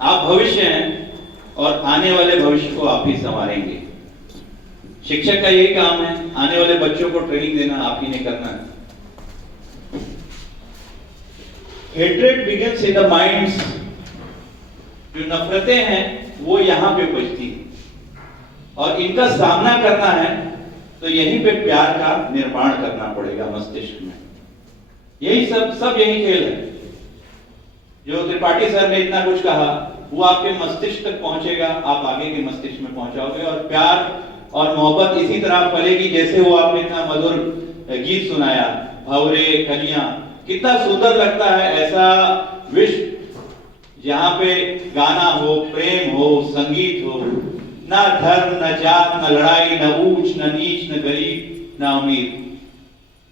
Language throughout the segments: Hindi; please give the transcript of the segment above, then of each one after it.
आप भविष्य हैं और आने वाले भविष्य को आप ही संवारेंगे। शिक्षक का यही काम है, आने वाले बच्चों को ट्रेनिंग देना आप ही ने करना है। Hatred begins in the minds, जो नफरतें हैं वो यहां पे उपजती हैं और इनका सामना करना है तो यहीं पे प्यार का निर्माण करना पड़ेगा मस्तिष्क में। यही सब यही खेल है। जो त्रिपाठी सर ने इतना कुछ कहा वो आपके मस्तिष्क तक पहुंचेगा, आप आगे के मस्तिष्क में पहुंचाओगे और प्यार और मोहब्बत इसी तरह फलेगी जैसे वो आपने इतना मधुर गीत सुनाया, भंवरे कलियां, कितना सुंदर लगता है ऐसा विश्व जहां पे गाना हो, प्रेम हो, संगीत हो, ना धर्म, न जात, न लड़ाई, न ऊंच, न नीच, न गरीब, न अमीर।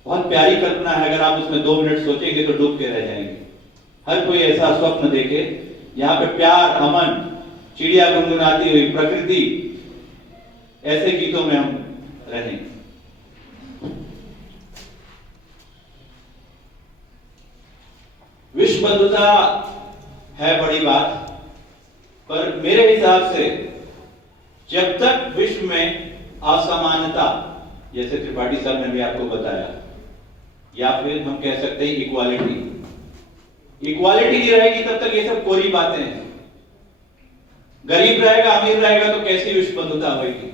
बहुत प्यारी कल्पना है, अगर आप उसमें 2 मिनट सोचेंगे तो डूब के रह जाएंगे। हर कोई ऐसा स्वप्न देखे यहाँ पे प्यार, अमन, चिड़िया गुनगुनाती हुई, प्रकृति, ऐसे गीतों में हम रहें। विश्व बंधुता है बड़ी बात, पर मेरे हिसाब से जब तक विश्व में असमानता, जैसे त्रिपाठी साहब ने भी आपको बताया, या फिर हम कह सकते हैं इक्वालिटी नहीं रहेगी तब तक ये सब कोरी बातें हैं। गरीब रहेगा, अमीर रहेगा तो कैसी विश्व बंधुता होगी?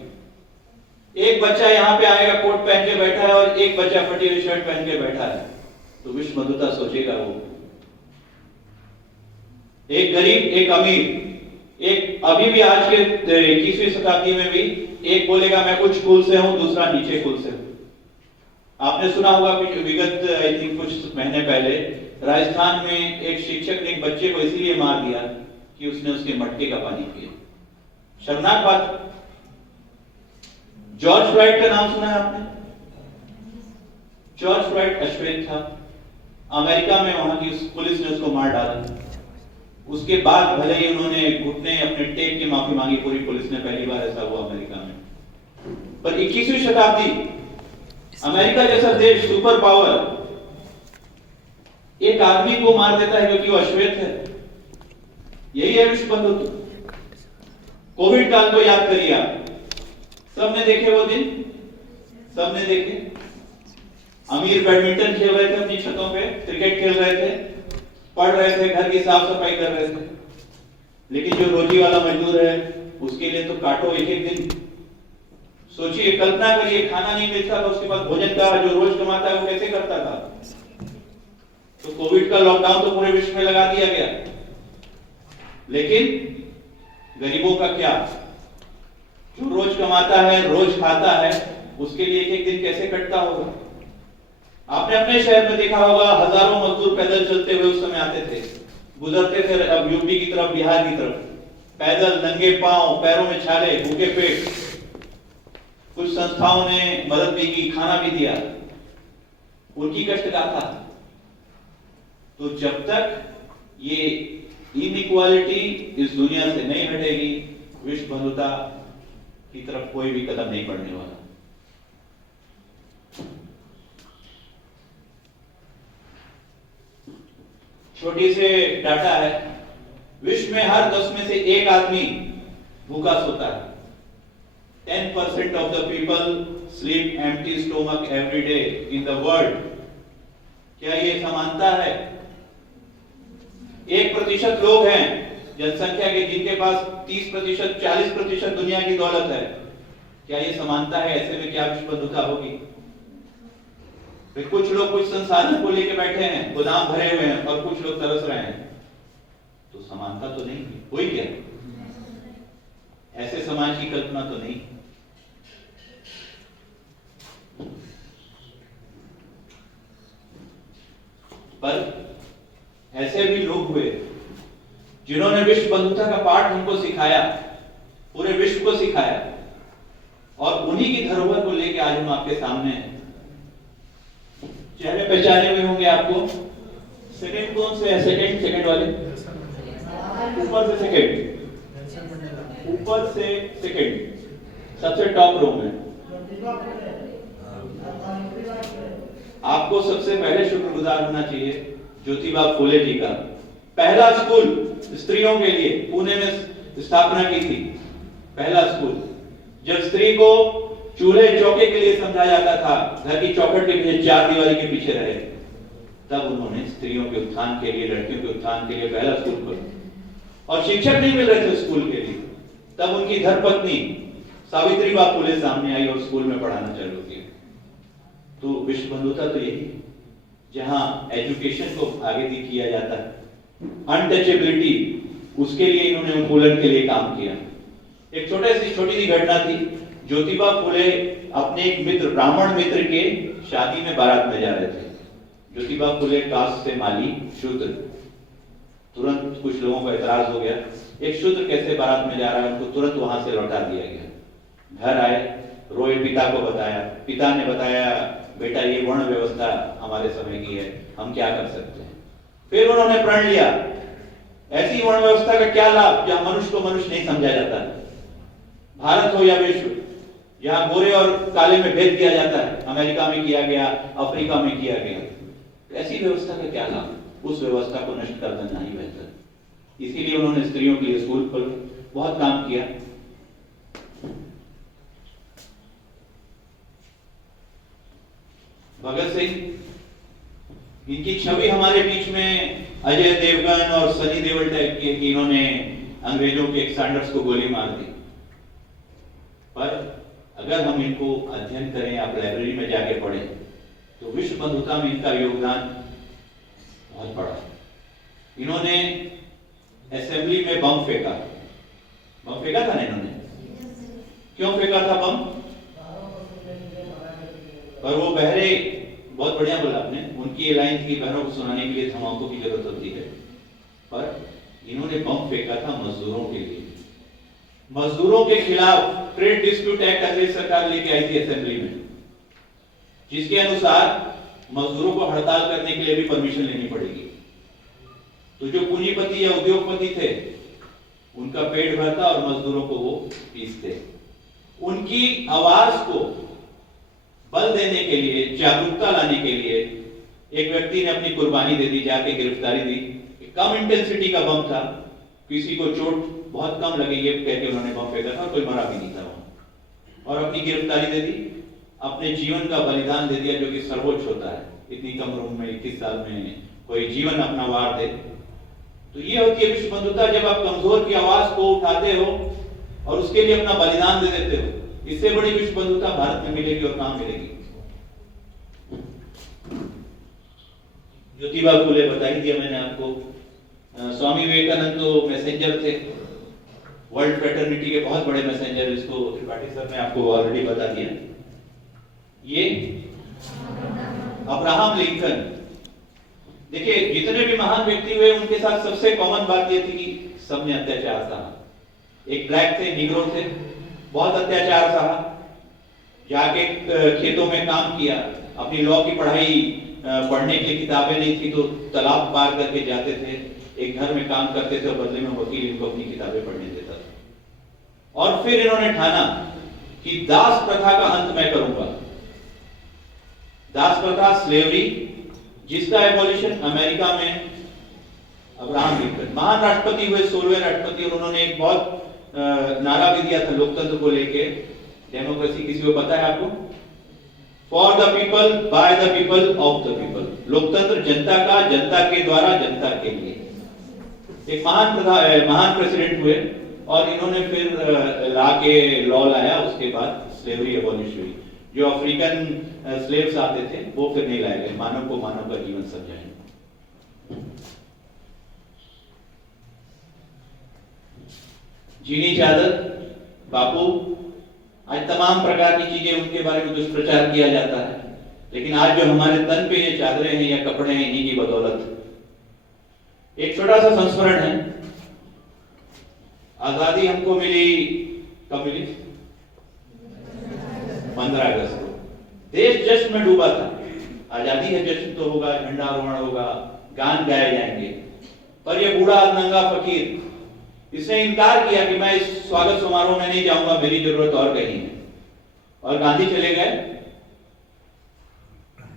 एक बच्चा यहाँ पे आएगा कोट पहन के बैठा है और एक बच्चा फटी हुई शर्ट पहन के बैठा है, तो विश्व बंधुता सोचेगा वो? एक गरीब, एक अमीर, एक अभी भी आज के 21वीं शताब्दी में भी एक बोलेगा मैं कुछ कुल से हूं, दूसरा नीचे कुल से हूं। आपने सुना होगा कि विगत आई थिंक कुछ महीने पहले राजस्थान में एक शिक्षक ने एक बच्चे को इसीलिए मार दिया कि उसने उसके मटके का पानी पिया। शर्मनाक बात। जॉर्ज फ्लॉयड का नाम सुना है आपने? जॉर्ज फ्लॉयड अश्वेत था, अमेरिका में वहां की पुलिस ने उसको मार डाला। उसके बाद भले ही उन्होंने घुटने अपने टेक की माफी मांगी पूरी पुलिस ने, पहली बार ऐसा हुआ अमेरिका में। पर 21वीं शताब्दी, अमेरिका जैसा देश, सुपर पावर, एक आदमी को मार देता है क्योंकि वो अश्वेत है। यही है विश्व बंधुत्व। कोविड काल को याद करिए आप, सबने देखे वो दिन, सबने देखे। अमीर बैडमिंटन खेल रहे थे अपनी छतों पे, क्रिकेट खेल रहे थे, पढ़ रहे थे, घर की साफ सफाई कर रहे थे। लेकिन जो रोजी वाला मजदूर है उसके लिए तो काटो एक एक दिन। सोचिए, कल्पना करिए, खाना नहीं मिलता था, उसके बाद भोजन का जो रोज कमाता है वो कैसे करता था? तो कोविड का लॉकडाउन तो पूरे विश्व में लगा दिया गया, लेकिन गरीबों का क्या? जो रोज कमाता है, रोज खाता है, उसके लिए एक एक दिन कैसे कटता होगा? आपने अपने शहर में देखा होगा, हजारों मजदूर पैदल चलते हुए उस समय आते थे, गुजरते थे अब यूपी की तरफ, बिहार की तरफ, पैदल, नंगे पांव, पैरों में छाले, भूखे पेट। कुछ संस्थाओं ने मदद भी की, खाना भी दिया, उनकी कष्ट गाथा। तो जब तक ये इनइक्वालिटी इस दुनिया से नहीं हटेगी, विश्व बंधुता की तरफ कोई भी कदम नहीं बढ़ने वाला। छोटी से डाटा है, विश्व में हर 10 में से 1 आदमी भूखा सोता है। 10% of the people sleep empty stomach every day in the world। क्या ये समानता है? 1% लोग हैं जनसंख्या के जिनके पास 30%, 40% दुनिया की दौलत है। क्या ये समानता है? ऐसे में क्या विश्व बंधुता होगी? कुछ लोग कुछ संसाधन को लेकर बैठे हैं, गोदाम भरे हुए हैं, और कुछ लोग तरस रहे हैं, तो समानता तो नहीं हुई क्या? ऐसे समाज की कल्पना तो नहीं। पर ऐसे भी लोग हुए जिन्होंने विश्व बंधुता का पाठ हमको सिखाया, पूरे विश्व को सिखाया, और उन्हीं की धरोहर को लेकर आज हम आपके सामने हैं। चेहरे पहचाने हुए होंगे आपको। सेकंड कौन से है? सेकंड वाले, ऊपर से सेकंड, सबसे टॉप रो में। आपको सबसे पहले शुक्रगुजार होना चाहिए ज्योतिबा फूले जी का, पहला स्कूल स्त्रियों के लिए पुणे में स्थापना की थी। पहला स्कूल, जब स्त्री को चूल्हे चौके के लिए समझा जाता था, घर की चौखट के पीछे, चार दीवारी के पीछे रहे, तब उन्होंने स्त्रियों के उत्थान के लिए, लड़कियों के उत्थान के लिए पहला स्कूल खोला। और शिक्षक नहीं मिल रहे थे स्कूल के लिए, तब उनकी धर्मपत्नी सावित्रीबाई फुले सामने आई और स्कूल में पढ़ाना चालू किया। तो विश्व बंधुता तो यही, जहां एजुकेशन को आगे भी किया जाता है, अनटचेबिलिटी, उसके लिए इन्होंने उन्मूलन के लिए काम किया। एक छोटी सी घटना थी, ज्योतिबा फुले अपने एक मित्र, ब्राह्मण मित्र के शादी में बारात में जा रहे थे। ज्योतिबा फुले कास्ट से माली, शूद्र। तुरंत कुछ लोगों का एतराज हो गया, एक शूद्र कैसे बारात में जा रहा है, उनको तुरंत वहां से लौटा दिया गया। घर आए, रोए, पिता को बताया, पिता ने बताया बेटा ये वर्ण व्यवस्था हमारे समय की है, हम क्या कर सकते हैं। फिर उन्होंने प्रण लिया, ऐसी वर्ण व्यवस्था का क्या लाभ जहां मनुष्य को मनुष्य नहीं समझा जाता है, भारत हो या विश्व, जहां गोरे और काले में भेद किया जाता है, अमेरिका में किया गया, अफ्रीका में किया गया, ऐसी व्यवस्था का क्या लाभ, उस व्यवस्था को नष्ट कर देना ही बेहतर। इसीलिए उन्होंने स्त्रियों के लिए स्कूल खोले, बहुत काम किया। भगत सिंह, इनकी छवि हमारे बीच में अजय देवगन और सनी देओल टाइप की है कि इन्होंने अंग्रेजों के एक सैंडर्स को गोली मार दी। पर अगर हम इनको अध्ययन करें, आप लाइब्रेरी में जाके पढ़ें, तो विश्व बंधुता में इनका योगदान बहुत बड़ा। इन्होंने असेंबली में बम फेंका था ना इन्होंने, क्यों फेंका था बम? और वो बहरे, बहुत बढ़िया बोला आपने, उनकी लाइन थी बहरों को सुनाने के लिए धमाकों की जरूरत होती है, पर इन्होंने बम फेंका था मजदूरों के लिए। मजदूरों के खिलाफ ट्रेड डिस्प्यूट एक्ट अंग्रेज सरकार लेके आई थी असेंबली में, जिसके अनुसार मजदूरों को हड़ताल करने के लिए भी परमिशन लेनी पड़ेगी। तो जो पूंजीपति या उद्योगपति थे, उनका पेट भरता और मजदूरों को वो पीसते। उनकी आवाज को बल देने के लिए, जागरूकता लाने के लिए एक व्यक्ति ने अपनी कुर्बानी दे दी, जाके गिरफ्तारी दी। कम इंटेंसिटी का बम था, किसी को चोट बहुत कम लगी ये कहकर उन्होंने बम फेंका था, कोई मरा भी नहीं था वहां, और अपनी गिरफ्तारी दे दी, अपने जीवन का बलिदान दे दिया, जो कि सर्वोच्च होता है। इतनी कम उम्र में, 21 साल में कोई जीवन अपना वार दे, तो ये होती है विश्व बंधुता, जब आप कमजोर की आवाज को उठाते हो और उसके लिए अपना बलिदान दे देते हो। इससे बड़ी विश्व बंधुता भारत में मिलेगी और कहां मिलेगी? ज्योतिबा फुले बता ही दिया मैंने आपको। स्वामी विवेकानंद तो मैसेंजर थे, वर्ल्ड फ्रेटर्निटी के बहुत बड़े मैसेंजर, इसको त्रिपाठी सर ने आपको ऑलरेडी बता दिया। ये अब्राहम लिंकन, देखिए जितने भी महान व्यक्ति हुए उनके साथ सबसे कॉमन बात ये थी कि सबने अत्याचार सहा। एक ब्लैक थे, निग्रो थे, बहुत अत्याचार सहा, जाके खेतों में काम किया, अपनी लॉ की पढ़ाई पढ़ने के लिए किताबें नहीं थी तो तालाब पार करके जाते थे, एक घर में काम करते थे और बदले में वकील इनको अपनी किताबें पढ़ने देता था। और फिर इन्होंने ठाना कि दास प्रथा का अंत मैं करूंगा। दास प्रथा, स्लेवरी, जिसका एबॉलिशन अमेरिका में अब्राहम लिंकन, महान राष्ट्रपति हुए, 16वें राष्ट्रपति, और उन्होंने एक बहुत नारा भी दिया था लोकतंत्र को लेके। डेमोक्रेसी किसी को पता है आपको? For the people, by the people, of the people. लोकतंत्र जनता का, जनता के द्वारा, जनता के लिए। एक महान प्रेसिडेंट हुए और इन्होंने फिर लॉ लाया, उसके बाद स्लेवरी एबॉलिश हुई। जो अफ्रीकन स्लेव्स आते थे वो फिर नहीं लाए गए, मानव को मानव का जीवन समझाएं। जीनी चादर, बापू, आज तमाम प्रकार की चीजें उनके बारे में दुष्प्रचार किया जाता है, लेकिन आज जो हमारे तन पे ये चादरें हैं या कपड़े हैं, इन्हीं की बदौलत। एक छोटा सा संस्मरण है। आजादी हमको मिली कब मिली? 15 अगस्त को। देश जश्न में डूबा था। आजादी है, जश्न तो होगा, झंडारोहण होगा, गान गाए जाएंगे, पर यह बूढ़ा नंगा फकीर, इसने इनकार किया कि मैं इस स्वागत समारोह में नहीं जाऊंगा, मेरी जरूरत और कहीं है। और गांधी चले गए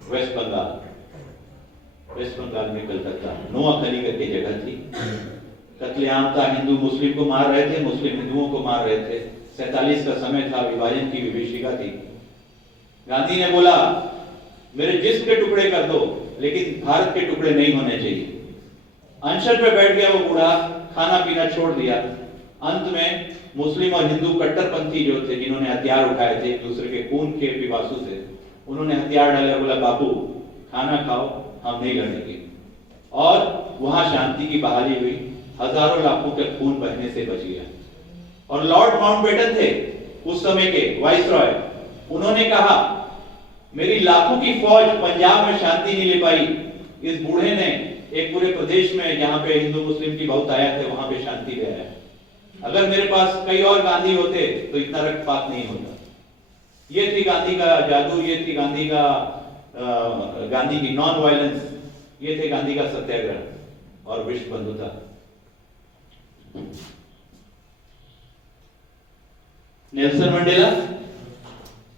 वेस्ट बंगाल। वेस्ट बंगाल में कलकत्ता, नोआखली करके जगह थी। कत्लेआम था, हिंदू मुस्लिम को मार रहे थे, मुस्लिम हिंदुओं को मार रहे थे। 47 का समय था, विभाजन की विभीषिका थी। गांधी ने बोला मेरे जिस्म के टुकड़े कर दो, लेकिन भारत के टुकड़े नहीं होने चाहिए। अनशन पे बैठ गया वो बूढ़ा, खाना पीना छोड़ दिया। अंत में मुस्लिम और हिंदू कट्टरपंथी जो थे, जिन्होंने हथियार उठाए थे, एक दूसरे के खून के पिपासु थे, उन्होंने हथियार डाले, बोला बापू खाना खाओ, हम नहीं लड़ेंगे। और वहां शांति की बहाली हुई, हजारों लाखों के खून बहने से बच गया। और लॉर्ड माउंटबेटन थे उस समय के वाइसरॉय, उन्होंने कहा मेरी लाखों की फौज पंजाब में शांति नहीं ले पाई, इस बूढ़े ने एक पूरे प्रदेश में जहां पे हिंदू मुस्लिम की बहुत आया थे वहां पे शांति ले आया। अगर मेरे पास कई और गांधी होते तो इतना रक्तपात नहीं होता। ये थी गांधी का जादू, ये थी गांधी की नॉन वायलेंस, ये थे गांधी का सत्याग्रह और विश्व बंधुता। नेल्सन मंडेला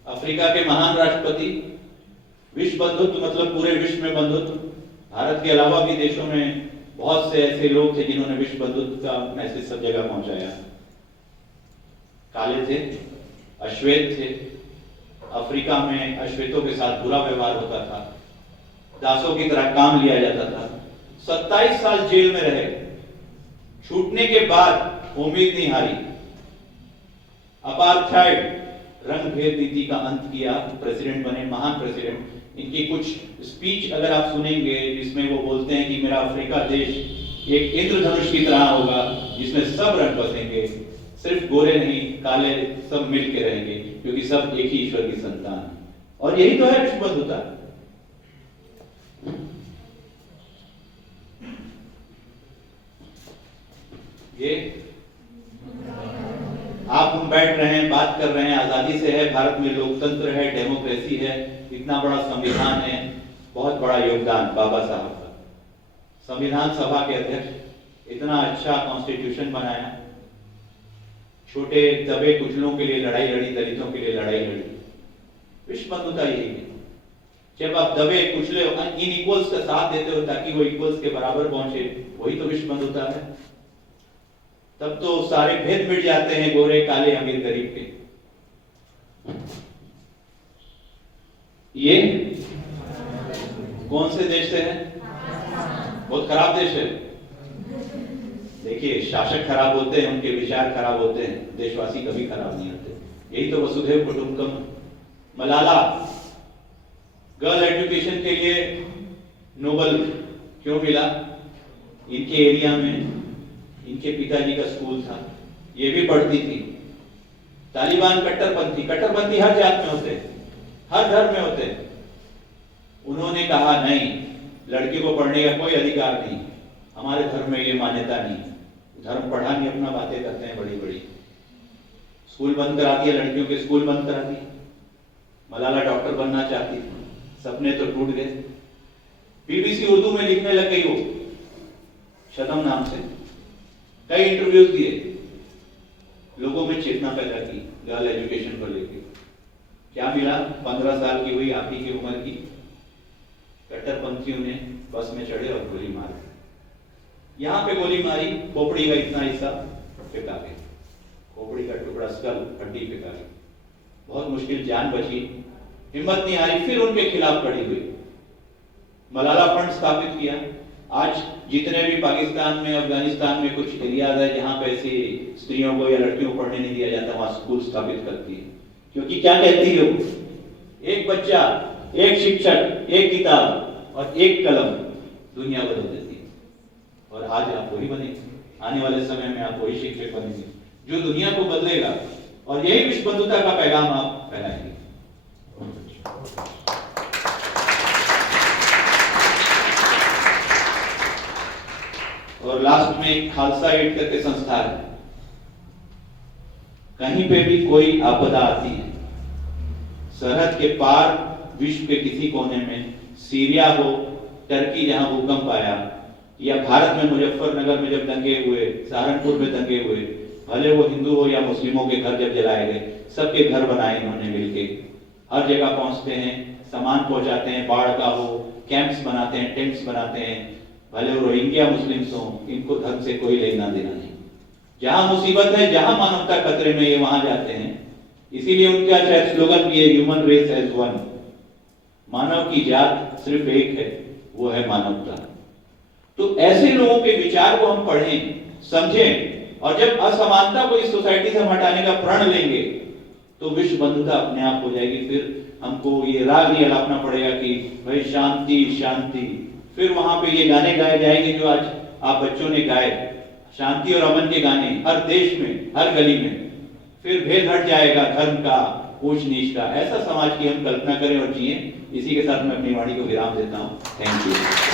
अफ्रीका के महान राष्ट्रपति, विश्व बंधुत्व मतलब पूरे विश्व में बंधुत्व। भारत के अलावा भी देशों में बहुत से ऐसे लोग थे जिन्होंने विश्व बंधुत्व का मैसेज सब जगह पहुंचाया। काले थे, अश्वेत थे, अफ्रीका में अश्वेतों के साथ बुरा व्यवहार होता था, दासों की तरह काम लिया जाता था। 27 साल जेल में रहे, छूटने के बाद उम्मीद नहीं हारी। अपार्थाइड रंग भेद नीति का अंत किया, प्रेसिडेंट बने, महान प्रेसिडेंट। इनकी कुछ स्पीच अगर आप सुनेंगे जिसमें वो बोलते हैं कि मेरा अफ्रीका देश एक इंद्रधनुष की तरह होगा जिसमें सब रंग बसेंगे, सिर्फ गोरे नहीं काले सब मिल के रहेंगे, क्योंकि सब एक ही ईश्वर की संतान है। और यही तो है विश्व बंधुता। ये आप हम बैठ रहे हैं, बात कर रहे हैं, आजादी से है, भारत में लोकतंत्र है, डेमोक्रेसी है, इतना बड़ा संविधान है, बहुत बड़ा योगदान बाबा साहब का। संविधान सभा के अध्यक्ष, इतना अच्छा कॉन्स्टिट्यूशन बनाया, छोटे दबे कुचलों के लिए लड़ाई लड़ी, दलितों के लिए लड़ाई लड़ी। विश्व बंधुता यही है, जब आप दबे कुचले इन इक्वल्स का साथ देते हो ताकि वो इक्वल्स के बराबर पहुंचे, वही तो विश्व बंधुता है। तब तो सारे भेद मिट जाते हैं, गोरे काले अमीर गरीब के। ये कौन से देश से है? बहुत खराब देश है। देखिए, शासक खराब होते हैं, उनके विचार खराब होते हैं, देशवासी कभी खराब नहीं होते। यही तो वसुधैव कुटुंबकम। मलाला गर्ल एजुकेशन के लिए नोबेल क्यों मिला? इनके एरिया में इनके पिताजी का स्कूल था, ये भी पढ़ती थी। तालिबान कट्टरपंथी हर जात में होते हैं, हर धर्म में होते हैं। उन्होंने कहा नहीं, लड़की को पढ़ने का कोई अधिकार नहीं, हमारे धर्म में ये मान्यता नहीं। धर्म पढ़ा नहीं, अपना बातें करते हैं बड़ी बड़ी। स्कूल बंद करा दिया, लड़कियों के स्कूल बंद करा दिए। मलाला डॉक्टर बनना चाहती थी, सपने तो टूट गए। बीबीसी उर्दू में लिखने लग गई वो, शतम नाम से। कई इंटरव्यूज दिए, लोगों में चेतना पैदा की गर्ल एजुकेशन को लेकर। क्या मिला? 15 साल की हुई, आप ही की उम्र की, कट्टरपंथियों ने बस में चढ़े और गोली मार दी। यहां पे गोली मारी, खोपड़ी का इतना हिस्सा फेंका गया, खोपड़ी का टुकड़ा, स्कल, हड्डी फेंका गई। बहुत मुश्किल जान बची, हिम्मत नहीं हारी, फिर उनके खिलाफ खड़ी हुई। मलाला फंड स्थापित किया। आज जितने भी पाकिस्तान में, अफगानिस्तान में कुछ एरियाज है जहां पे ऐसी स्त्रियों को या लड़कियों को पढ़ने नहीं दिया जाता, वहां स्कूल स्थापित करती है। क्योंकि क्या कहती है वो? एक बच्चा, एक शिक्षक, एक किताब और एक कलम दुनिया बदल देती है। और आज आप वही बनेंगे, आने वाले समय में आप वही शिक्षक बनेंगे जो दुनिया को बदलेगा। और यही विश्व बंधुता का पैगाम आप फैलाएंगे। और लास्ट में एक खालसा एड करके संस्था है। कहीं पे भी कोई आपदा आती है, सरहद के पार विश्व के किसी कोने में, सीरिया हो, टर्की जहां भूकंप आया, या भारत में मुजफ्फरनगर में जब दंगे हुए, सहारनपुर में दंगे हुए, भले वो हिंदू हो या मुस्लिमों के घर जब जलाए गए, सबके घर बनाए इन्होंने मिलके। हर जगह पहुंचते हैं, सामान पहुंचाते हैं, बाढ़ का हो, कैंप्स बनाते हैं, टेंट्स बनाते हैं, भले वो रोहिंग्या मुस्लिम्स हों, इनको धर्म से कोई लेना देना नहीं। जहां मुसीबत है, जहां मानवता खतरे में, ये वहां जाते हैं। इसीलिए उनका शायद स्लोगन भी है, ह्यूमन रेस एज वन, मानव की जात सिर्फ एक है, वो है मानवता। तो ऐसे लोगों के विचार को हम पढ़ें, समझें, और जब असमानता को इस सोसाइटी से हटाने का प्रण लेंगे तो विश्व बंधुता अपने आप हो जाएगी। फिर हमको ये राग नहीं अलापना पड़ेगा कि भाई शांति शांति, फिर वहां पे ये गाने गाए जाएंगे जो आज आप बच्चों ने गाए, शांति और अमन के गाने हर देश में, हर गली में। फिर भेद हट जाएगा धर्म का, ऊंच नीच का। ऐसा समाज की हम कल्पना करें और जिए। इसी के साथ मैं अपनी वाणी को विराम देता हूं। Thank you.